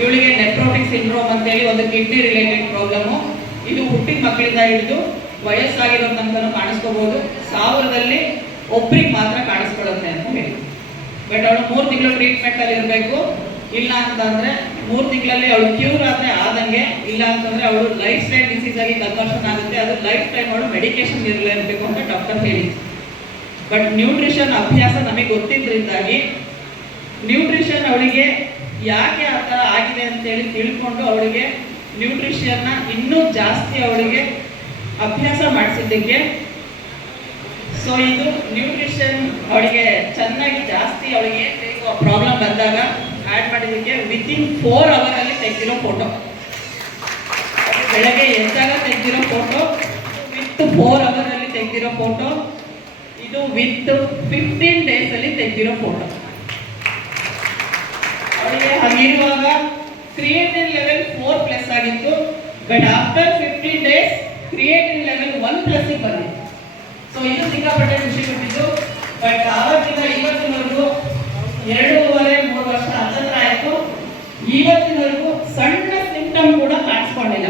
ಇವಳಿಗೆ nephrotic syndrome ಅಂತೇಳಿ ಒಂದು ಕಿಡ್ನಿ ರಿಲೇಟೆಡ್ ಪ್ರಾಬ್ಲಮ್ಮು. ಇದು ಹುಟ್ಟಿದ ಮಕ್ಕಳಿಂದ ಹಿಡಿದು ವಯಸ್ಸಾಗಿರೋ ತನಕ ಕಾಣಿಸ್ಕೋಬಹುದು. 1000ದಲ್ಲಿ ಒಬ್ರಿಗೆ ಮಾತ್ರ ಕಾಣಿಸ್ಕೊಳ್ಳುತ್ತೆ ಅಂತ ಹೇಳಿ. ಬಟ್ ಅವಳು 3 ತಿಂಗಳು ಟ್ರೀಟ್ಮೆಂಟ್ ಅಲ್ಲಿ ಇರಬೇಕು. ಇಲ್ಲ ಅಂತಂದ್ರೆ 3 ತಿಂಗಳಲ್ಲಿ ಅವಳು ಕ್ಯೂರ್ ಆದ್ರೆ ಆದಂಗೆ, ಇಲ್ಲ ಅಂತಂದ್ರೆ ಅವಳು ಲೈಫ್ ಸ್ಟೈಲ್ ಡಿಸೀಸ್ ಆಗಿ ಕನ್ವರ್ಷನ್ ಆಗುತ್ತೆ. ಅದು ಲೈಫ್ ಟೈಮ್ ಅವಳು ಮೆಡಿಕೇಶನ್ ಇರಲೇಬೇಕು ಅಂತ ಡಾಕ್ಟರ್ ಹೇಳಿ. ಬಟ್ ನ್ಯೂಟ್ರಿಷನ್ ಅಭ್ಯಾಸ ನಮಗೆ ಗೊತ್ತಿದ್ರಿಂದಾಗಿ ನ್ಯೂಟ್ರಿಷನ್ ಅವಳಿಗೆ ಯಾಕೆ ಆ ಥರ ಆಗಿದೆ ಅಂತೇಳಿ ತಿಳ್ಕೊಂಡು ಅವಳಿಗೆ ನ್ಯೂಟ್ರಿಷನ್ನ ಇನ್ನೂ ಜಾಸ್ತಿ ಅವಳಿಗೆ ಅಭ್ಯಾಸ ಮಾಡಿಸಿದ್ದಕ್ಕೆ, ಸೊ ಇದು ನ್ಯೂಟ್ರಿಷನ್ ಅವಳಿಗೆ ಚೆನ್ನಾಗಿ ಜಾಸ್ತಿ ಅವಳಿಗೆ ಪ್ರಾಬ್ಲಮ್ ಬಂದಾಗ ಆ್ಯಡ್ ಮಾಡಿದ್ದಕ್ಕೆ ವಿತಿನ್ 4 ಅವರಲ್ಲಿ ತೆಗೆದಿರೋ ಫೋಟೋ, ಬೆಳಗ್ಗೆ ಎದ್ದಾಗ ತೆಗೆದಿರೋ ಫೋಟೋ, ವಿತ್ 4 ಅವರಲ್ಲಿ ತೆಗೆದಿರೋ ಫೋಟೋ, ಇದು ವಿತ್ 15 ಡೇಸಲ್ಲಿ ತೆಗೆದಿರೋ ಫೋಟೋ. ಅವಳಿಗೆ ಹಾಗಿರುವಾಗ ಕ್ರಿಯೇಟಿನ್ ಲೆವೆಲ್ 4+ ಆಗಿತ್ತು. But after 15 days creatine level 1+ ಬಂದಿತ್ತು. ಸೊ ಇದು ಸಿಕ್ಕಾಪಟ್ಟೆ ಖುಷಿ ಕೊಟ್ಟಿದ್ದು. ಬಟ್ ಆವತ್ತಿಂದ ಇವತ್ತಿನವರೆಗೂ 2.5-3 ವರ್ಷ ಹತ್ತಿರ ಆಯಿತು. ಇವತ್ತಿನವರೆಗೂ ಸಣ್ಣ ಸಿಂಪ್ಟಮ್ ಕೂಡ ಕಾಣಿಸ್ಕೊಂಡಿಲ್ಲ.